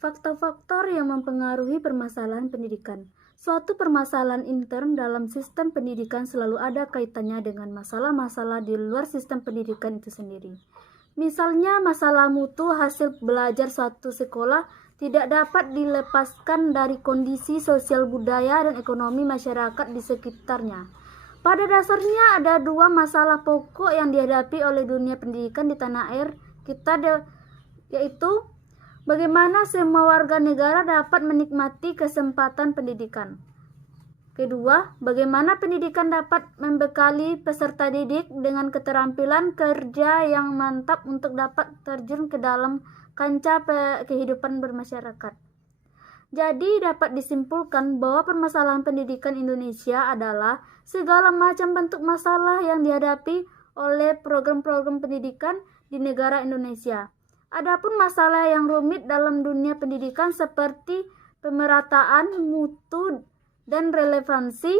Faktor-faktor yang mempengaruhi permasalahan pendidikan. Suatu permasalahan intern dalam sistem pendidikan selalu ada kaitannya dengan masalah-masalah di luar sistem pendidikan itu sendiri. Misalnya, masalah mutu hasil belajar suatu sekolah tidak dapat dilepaskan dari kondisi sosial budaya dan ekonomi masyarakat di sekitarnya. Pada dasarnya ada dua masalah pokok yang dihadapi oleh dunia pendidikan di tanah air kita, yaitu bagaimana semua warga negara dapat menikmati kesempatan pendidikan. Kedua, bagaimana pendidikan dapat membekali peserta didik dengan keterampilan kerja yang mantap untuk dapat terjun ke dalam kancah kehidupan bermasyarakat. Jadi dapat disimpulkan bahwa permasalahan pendidikan Indonesia adalah segala macam bentuk masalah yang dihadapi oleh program-program pendidikan di negara Indonesia. Adapun masalah yang rumit dalam dunia pendidikan seperti pemerataan, mutu, dan relevansi,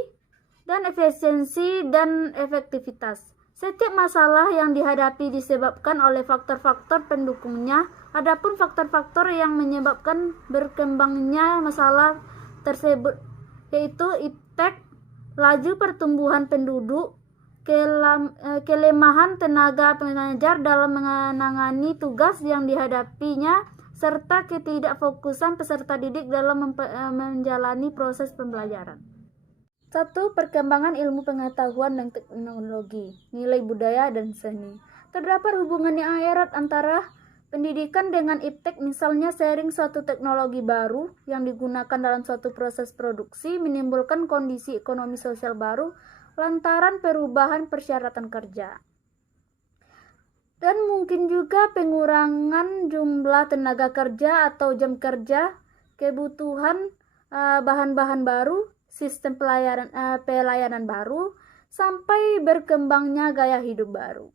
dan efisiensi dan efektivitas. Setiap masalah yang dihadapi disebabkan oleh faktor-faktor pendukungnya. Adapun faktor-faktor yang menyebabkan berkembangnya masalah tersebut yaitu iptek, laju pertumbuhan penduduk, kelemahan tenaga pengajar dalam menangani tugas yang dihadapinya, serta ketidakfokusan peserta didik dalam menjalani proses pembelajaran. 1. Perkembangan ilmu pengetahuan dan teknologi, nilai budaya dan seni. Terdapat hubungan yang erat antara pendidikan dengan iptek, misalnya sharing suatu teknologi baru yang digunakan dalam suatu proses produksi menimbulkan kondisi ekonomi sosial baru lantaran perubahan persyaratan kerja. Dan mungkin juga pengurangan jumlah tenaga kerja atau jam kerja, kebutuhan bahan-bahan baru, sistem pelayanan baru, sampai berkembangnya gaya hidup baru.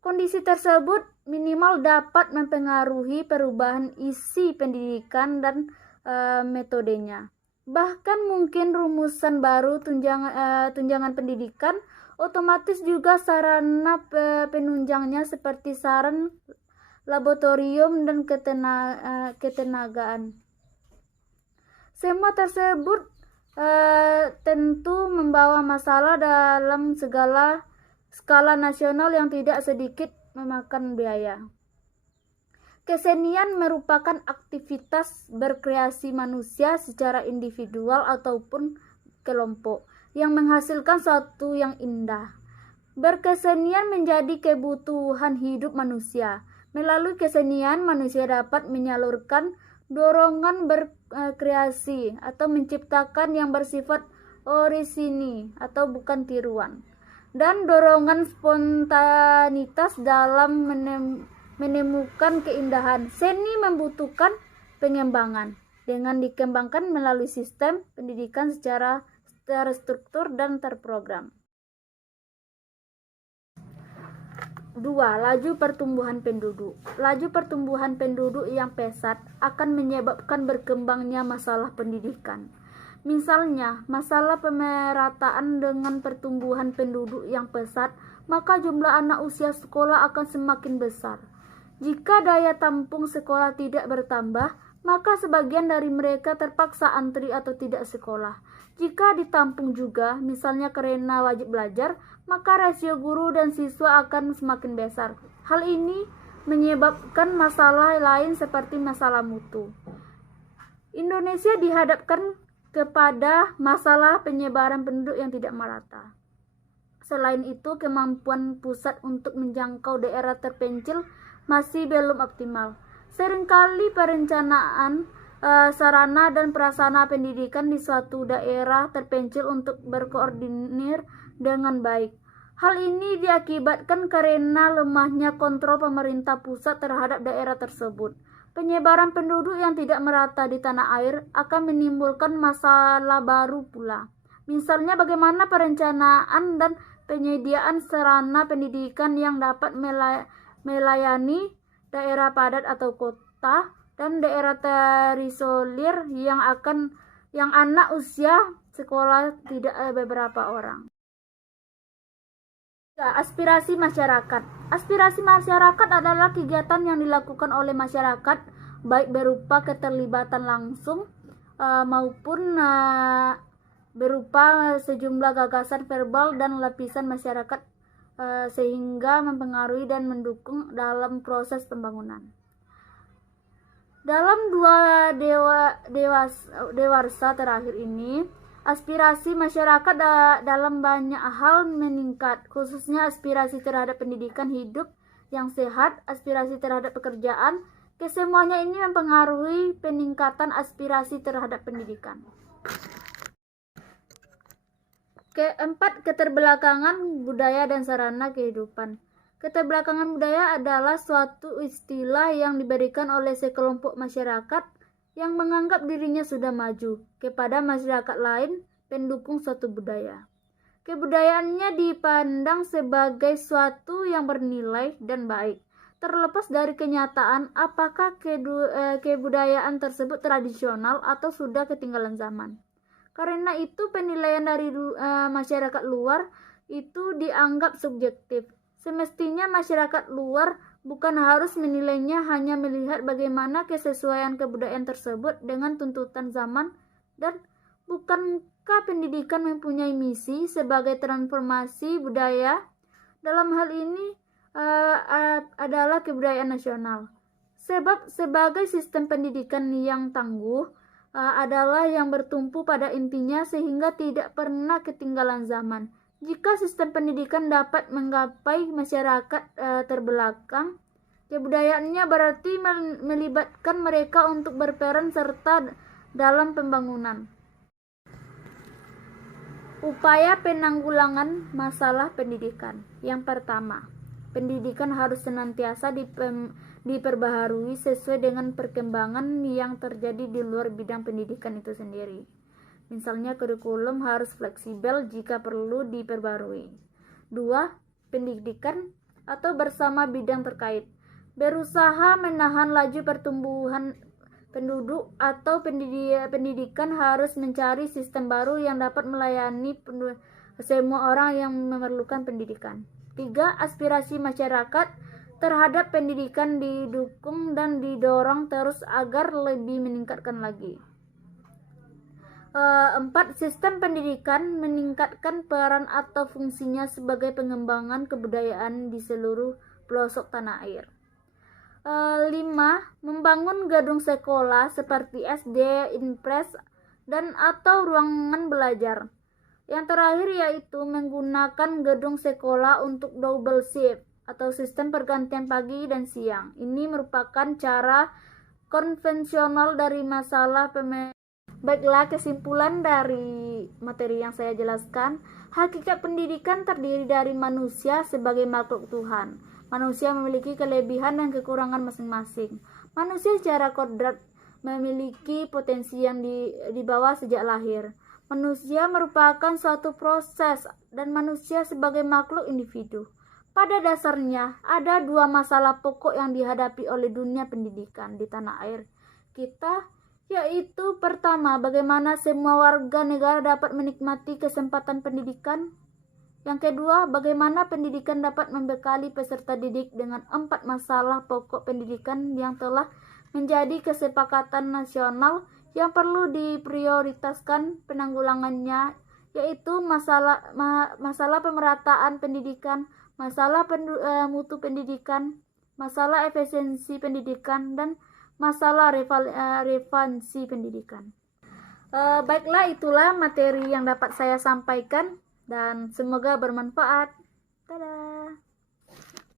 Kondisi tersebut minimal dapat mempengaruhi perubahan isi pendidikan dan metodenya. Bahkan mungkin rumusan baru tunjangan pendidikan, otomatis juga sarana penunjangnya seperti saran laboratorium dan ketenagaan. Semua tersebut tentu membawa masalah dalam segala skala nasional yang tidak sedikit memakan biaya. Kesenian merupakan aktivitas berkreasi manusia secara individual ataupun kelompok yang menghasilkan sesuatu yang indah. Berkesenian menjadi kebutuhan hidup manusia. Melalui kesenian, manusia dapat menyalurkan dorongan berkreasi atau menciptakan yang bersifat orisini atau bukan tiruan, dan dorongan spontanitas dalam menemukan keindahan. Seni membutuhkan pengembangan dengan dikembangkan melalui sistem pendidikan secara terstruktur dan terprogram. 2. Laju pertumbuhan penduduk. Laju pertumbuhan penduduk yang pesat akan menyebabkan berkembangnya masalah pendidikan. Misalnya, masalah pemerataan dengan pertumbuhan penduduk yang pesat, maka jumlah anak usia sekolah akan semakin besar. Jika daya tampung sekolah tidak bertambah, maka sebagian dari mereka terpaksa antri atau tidak sekolah. Jika ditampung juga, misalnya karena wajib belajar, maka rasio guru dan siswa akan semakin besar. Hal ini menyebabkan masalah lain seperti masalah mutu. Indonesia dihadapkan kepada masalah penyebaran penduduk yang tidak merata. Selain itu, kemampuan pusat untuk menjangkau daerah terpencil masih belum optimal. Seringkali perencanaan sarana dan prasarana pendidikan di suatu daerah terpencil untuk berkoordinir dengan baik. Hal ini diakibatkan karena lemahnya kontrol pemerintah pusat terhadap daerah tersebut. Penyebaran penduduk yang tidak merata di tanah air akan menimbulkan masalah baru pula. Misalnya bagaimana perencanaan dan penyediaan sarana pendidikan yang dapat melayani daerah padat atau kota dan daerah terisolir yang anak usia sekolah tidak beberapa orang. Aspirasi masyarakat. Aspirasi masyarakat adalah kegiatan yang dilakukan oleh masyarakat baik berupa keterlibatan langsung maupun berupa sejumlah gagasan verbal dan lapisan masyarakat sehingga mempengaruhi dan mendukung dalam proses pembangunan. Dalam dua dewasa terakhir ini, aspirasi masyarakat dalam banyak hal meningkat, khususnya aspirasi terhadap pendidikan hidup yang sehat, aspirasi terhadap pekerjaan. Kesemuanya ini mempengaruhi peningkatan aspirasi terhadap pendidikan. Keempat, keterbelakangan budaya dan sarana kehidupan. Keterbelakangan budaya adalah suatu istilah yang diberikan oleh sekelompok masyarakat yang menganggap dirinya sudah maju kepada masyarakat lain pendukung suatu budaya. Kebudayaannya dipandang sebagai suatu yang bernilai dan baik, terlepas dari kenyataan apakah kebudayaan tersebut tradisional atau sudah ketinggalan zaman. Karena itu penilaian dari masyarakat luar itu dianggap subjektif. Semestinya masyarakat luar bukan harus menilainya, hanya melihat bagaimana kesesuaian kebudayaan tersebut dengan tuntutan zaman, dan bukankah pendidikan mempunyai misi sebagai transformasi budaya? Dalam hal ini adalah kebudayaan nasional. Sebab sebagai sistem pendidikan yang tangguh adalah yang bertumpu pada intinya sehingga tidak pernah ketinggalan zaman. Jika sistem pendidikan dapat menggapai masyarakat terbelakang, kebudayaannya berarti melibatkan mereka untuk berperan serta dalam pembangunan. Upaya penanggulangan masalah pendidikan. Yang pertama, pendidikan harus senantiasa diperbaharui sesuai dengan perkembangan yang terjadi di luar bidang pendidikan itu sendiri. Misalnya kurikulum harus fleksibel jika perlu diperbarui. 2. Pendidikan atau bersama bidang terkait berusaha menahan laju pertumbuhan penduduk atau pendidikan harus mencari sistem baru yang dapat melayani semua orang yang memerlukan pendidikan. 3. Aspirasi masyarakat terhadap pendidikan didukung dan didorong terus agar lebih meningkatkan lagi. 4. Sistem pendidikan meningkatkan peran atau fungsinya sebagai pengembangan kebudayaan di seluruh pelosok tanah air. 5. Membangun gedung sekolah seperti SD, Inpres, dan atau ruangan belajar. Yang terakhir yaitu menggunakan gedung sekolah untuk double shift atau sistem pergantian pagi dan siang. Ini merupakan cara konvensional dari masalah Baiklah, kesimpulan dari materi yang saya jelaskan, hakikat pendidikan terdiri dari manusia sebagai makhluk Tuhan. Manusia memiliki kelebihan dan kekurangan masing-masing. Manusia secara kodrat memiliki potensi yang dibawa sejak lahir. Manusia merupakan suatu proses dan manusia sebagai makhluk individu. Pada dasarnya, ada dua masalah pokok yang dihadapi oleh dunia pendidikan di tanah air kita, yaitu pertama, bagaimana semua warga negara dapat menikmati kesempatan pendidikan. Yang kedua, bagaimana pendidikan dapat membekali peserta didik dengan 4 masalah pokok pendidikan yang telah menjadi kesepakatan nasional yang perlu diprioritaskan penanggulangannya, yaitu masalah pemerataan pendidikan, masalah mutu pendidikan, masalah efisiensi pendidikan, dan masalah relevansi pendidikan. Baiklah, itulah materi yang dapat saya sampaikan dan semoga bermanfaat. Dadah.